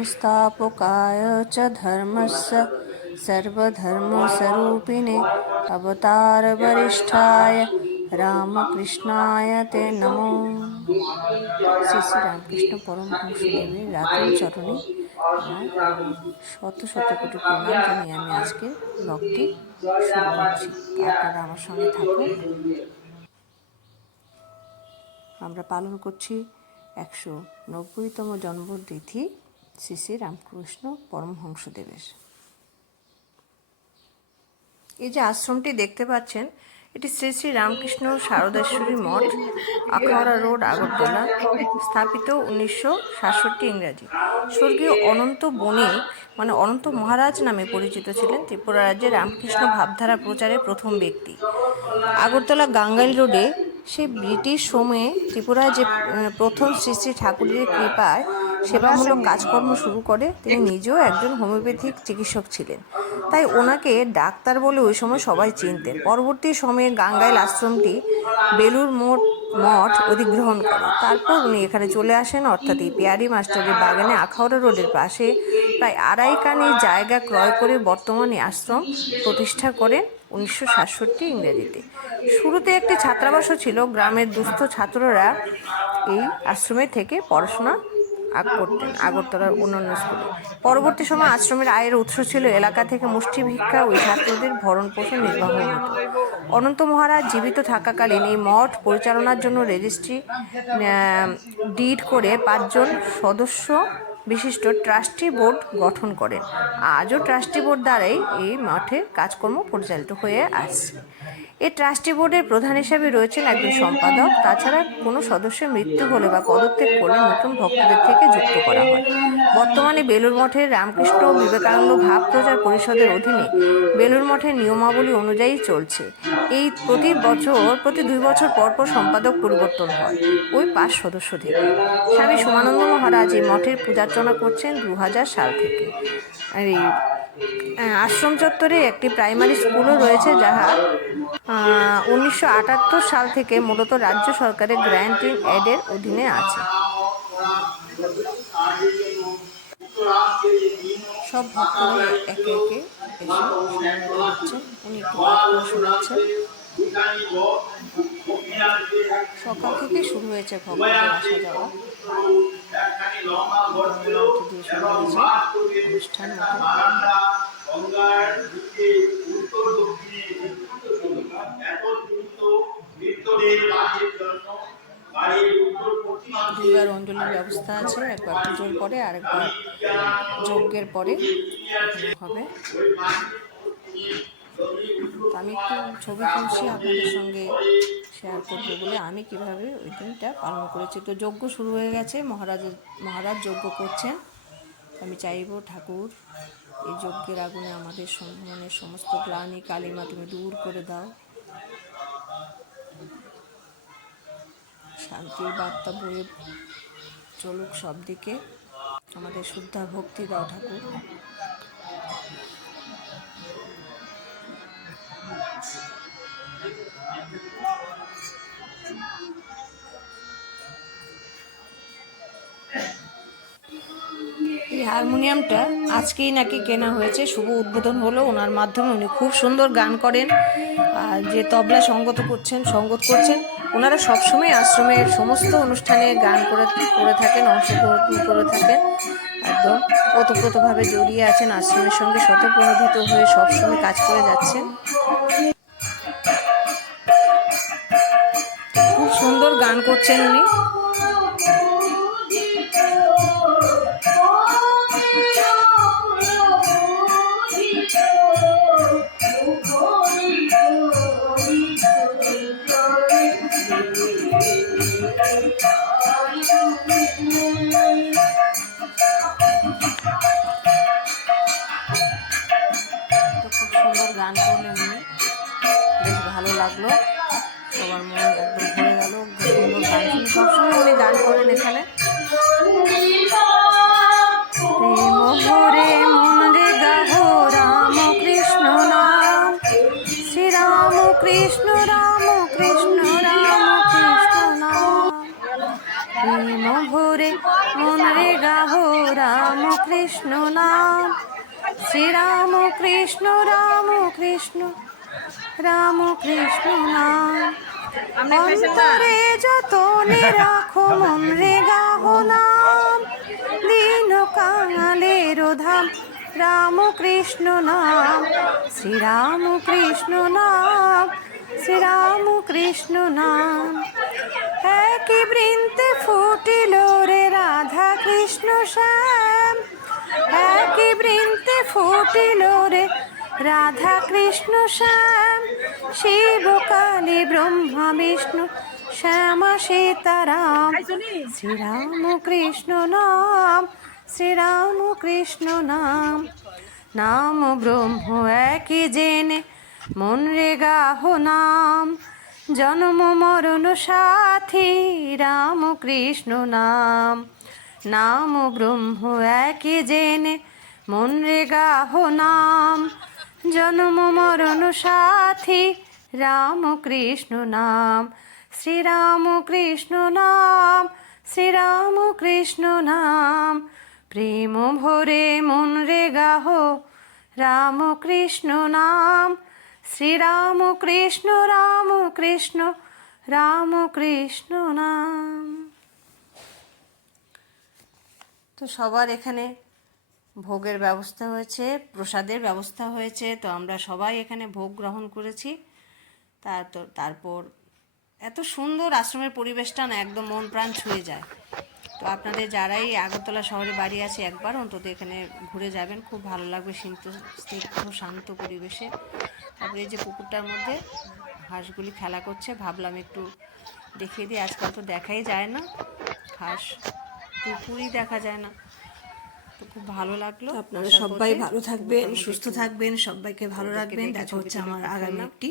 संस्थापकाय च धर्मस्य सर्वधर्मस्वरूपिणे अवतारवरिष्ठाय রামকৃষ্ণায় তে নমো শ্রী শ্রী রামকৃষ্ণ পরমহংসদেবের রাতুল চরণে আমার শত শত কোটি প্রণাম জানিয়ে আমি আজকে ব্লগটি শুরু করছি আপনারা আমার সঙ্গে থাকুন আমরা পালন করছি একশো নব্বইতম জন্মতিথি শ্রী শ্রী রামকৃষ্ণ পরমহংসদেবের। এই যে আশ্রমটি দেখতে পাচ্ছেন, এটি শ্রী শ্রী রামকৃষ্ণ শারদেশ্বরী মঠ, আখাউড়া রোড, আগরতলা, স্থাপিত উনিশশো সাতষট্টি ইংরাজি। স্বর্গীয় অনন্ত বণিক মানে অনন্ত মহারাজ নামে পরিচিত ছিলেন, ত্রিপুরা রাজ্যে রামকৃষ্ণ ভাবধারা প্রচারে প্রথম ব্যক্তি। আগরতলা গাঙ্গাইল রোডে সে ব্রিটিশ সময়ে ত্রিপুরায় যে প্রথম শ্রী শ্রী ঠাকুরের কৃপায় সেবামূলক কাজকর্ম শুরু করে, তিনি নিজেও একজন হোমিওপ্যাথিক চিকিৎসক ছিলেন। তাই ওনাকে ডাক্তার বলে ওই সময় সবাই চিনতেন। পরবর্তী সময়ে গাঙ্গাইল আশ্রমটি বেলুর মোট মঠ অধিগ্রহণ করে। তারপর উনি এখানে চলে আসেন, অর্থাৎ এই পেয়ারি মাস্টারের বাগানে আখাউড়া রোডের পাশে। প্রায় আড়াই কানি জায়গা ক্রয় করে বর্তমানে আশ্রম প্রতিষ্ঠা করেন উনিশশো সাতষট্টি ইংরেজিতে। শুরুতে একটি ছাত্রাবাসও ছিল। গ্রামের দুস্থ ছাত্ররা এই আশ্রমে থেকে পড়াশোনা আগ করতেন আগরতলার অন্যান্য স্কুলে। পরবর্তী সময় আশ্রমের আয়ের উৎস ছিল এলাকা থেকে মুষ্টি ভিক্ষা ওই ছাত্রদের ভরণ পোষণ নির্বাহ হতো। অনন্ত মহারাজ জীবিত থাকাকালীন এই মঠ পরিচালনার জন্য রেজিস্ট্রি ডিড করে পাঁচজন সদস্য বিশিষ্ট ট্রাস্টি বোর্ড গঠন করেন। আজও ট্রাস্টি বোর্ড দ্বারাই এই মাঠে কাজকর্ম পরিচালিত হয়ে আসছে। এই ট্রাস্টি বোর্ডের প্রধান হিসেবে রয়েছেন একজন সম্পাদক। তাছাড়া কোনো সদস্যের মৃত্যু হলে বা পদত্যাগ করলে নতুন ভক্তদের থেকে যুক্ত করা হয়। বর্তমানে বেলুর মঠের রামকৃষ্ণ বিবেকানন্দ ভাব প্রচার পরিষদের অধীনে বেলুর মঠের নিয়মাবলী অনুযায়ী চলছে। এই প্রতি বছর, প্রতি দুই বছর পর পর সম্পাদক পরিবর্তন হয় ওই পাঁচ সদস্য থেকে স্বামী সোমানন্দ মহারাজ এই মঠের পূজার্চনা করছেন দু হাজার সাল থেকে। এই আশ্রম চত্বরে একটি প্রাইমারি স্কুলও রয়েছে যাহা উনিশশো আটাত্তর সাল থেকে মূলত রাজ্য সরকারের গ্র্যান্টিং অ্যাডের অধীনে আছে। সব ভক্তরা একে একে এসে হচ্ছেন উনি শোনাচ্ছেন সকাল থেকে শুরু হয়েছে ভক্তদের আসা যাওয়া। অনুষ্ঠান দুইবার অঞ্জলির ব্যবস্থা আছে। একবার পুজোর পরে আর একবার যজ্ঞের পরে হবে। আমি একটু ছবি তুলছি আপনাদের সঙ্গে শেয়ার করব বলে। আমি কীভাবে ওই দিনটা পালন করেছি। তো যজ্ঞ শুরু হয়ে গেছে। মহারাজের মহারাজ যজ্ঞ করছেন। আমি চাইব ঠাকুর এই যজ্ঞের আগুনে আমাদের মনের সমস্ত গ্লানি কালিমা তুমি দূর করে দাও। শান্তির বার্তা বয়ে চলুক সব দিকে আমাদের শুদ্ধা ভক্তি দাও ঠাকুর। হারমোনিয়ামটা আজকেই নাকি কেনা হয়েছে। শুভ উদ্বোধন হলো, ওনার মাধ্যমে উনি খুব সুন্দর গান করেন। আর যে তবলা সঙ্গত করছেন সঙ্গত করছেন, ওনারা সবসময় আশ্রমের সমস্ত অনুষ্ঠানে গান করে করে থাকেন, অংশগ্রহণ করে থাকেন। একদম ওতপ্রোতভাবে জড়িয়ে আছেন, আশ্রমের সঙ্গে শতপ্রণোদিত হয়ে সবসময় কাজ করে যাচ্ছেন। খুব সুন্দর গান করছেন উনি। গান করলেন উনি বেশ ভালো লাগল। সবার মন একদম ভরে গেল। সুন্দর গান শুনে। সবসময় উনি গান করেন এখানে। কৃষ্ণ রাম কৃষ্ণ রাম কৃষ্ণ মন রে রাম কৃষ্ণ নাম। শ্রীরাম কৃষ্ণ রাম কৃষ্ণ রাম কৃষ্ণ নাম অন্তরে যতনে রাখো মন রে গাহ নাম দিন কাঙালের ধাম রাম কৃষ্ণ নাম শ্রীরাম কৃষ্ণ নাম শ্রীরাম কৃষ্ণ নাম। একই বৃন্তে ফুটিল রে রাধা কৃষ্ণ শ্যাম একই বৃন্তে ফুটিল রে। রাধা কৃষ্ণ, শ্যাম, শিব, কালী, ব্রহ্মা, বিষ্ণু, শ্যামা, সীতারাম, শ্রীরাম কৃষ্ণ নাম, শ্রীরাম কৃষ্ণ নাম। নাম ব্রহ্ম একই জেনে, মন রে গাহ নাম। জন্ম মরণ সাথী, রাম কৃষ্ণ নাম। নাম ব্রহ্ম একই জেনে, মন রে গাহ নাম। জন্ম, মরণ, সাথী, রাম কৃষ্ণ নাম। শ্রীরাম কৃষ্ণ নাম, শ্রীরাম কৃষ্ণ নাম। প্রেম ভরে মন রে গাহ, রাম কৃষ্ণ নাম। শ্রীরাম কৃষ্ণ, রাম কৃষ্ণ রাম কৃষ্ণ নাম। তো সবার এখানে ভোগের ব্যবস্থা হয়েছে, প্রসাদের ব্যবস্থা হয়েছে, তো আমরা সবাই এখানে ভোগ গ্রহণ করেছি। তার তো, তারপর এত সুন্দর আশ্রমের পরিবেশটা না একদম মন প্রাণ ছুঁয়ে যায়। তো আপনাদের যারাই আগরতলা শহরে বাড়ি আছে একবার অন্তত এখানে ঘুরে যাবেন, খুব ভালো লাগবে শান্ত স্নিগ্ধ, শান্ত পরিবেশে। তারপরে এই যে পুকুরটার মধ্যে হাঁসগুলি খেলা করছে, ভাবলাম একটু দেখিয়ে দিই, আজকাল তো দেখাই যায় না হাঁস। পুকুরই দেখা যায় না। তো খুব ভালো লাগল। আপনারা সবাই ভালো থাকবেন সুস্থ থাকবেন সবাইকে ভালো রাখবেন। দেখা হচ্ছে আমার আগামী একটি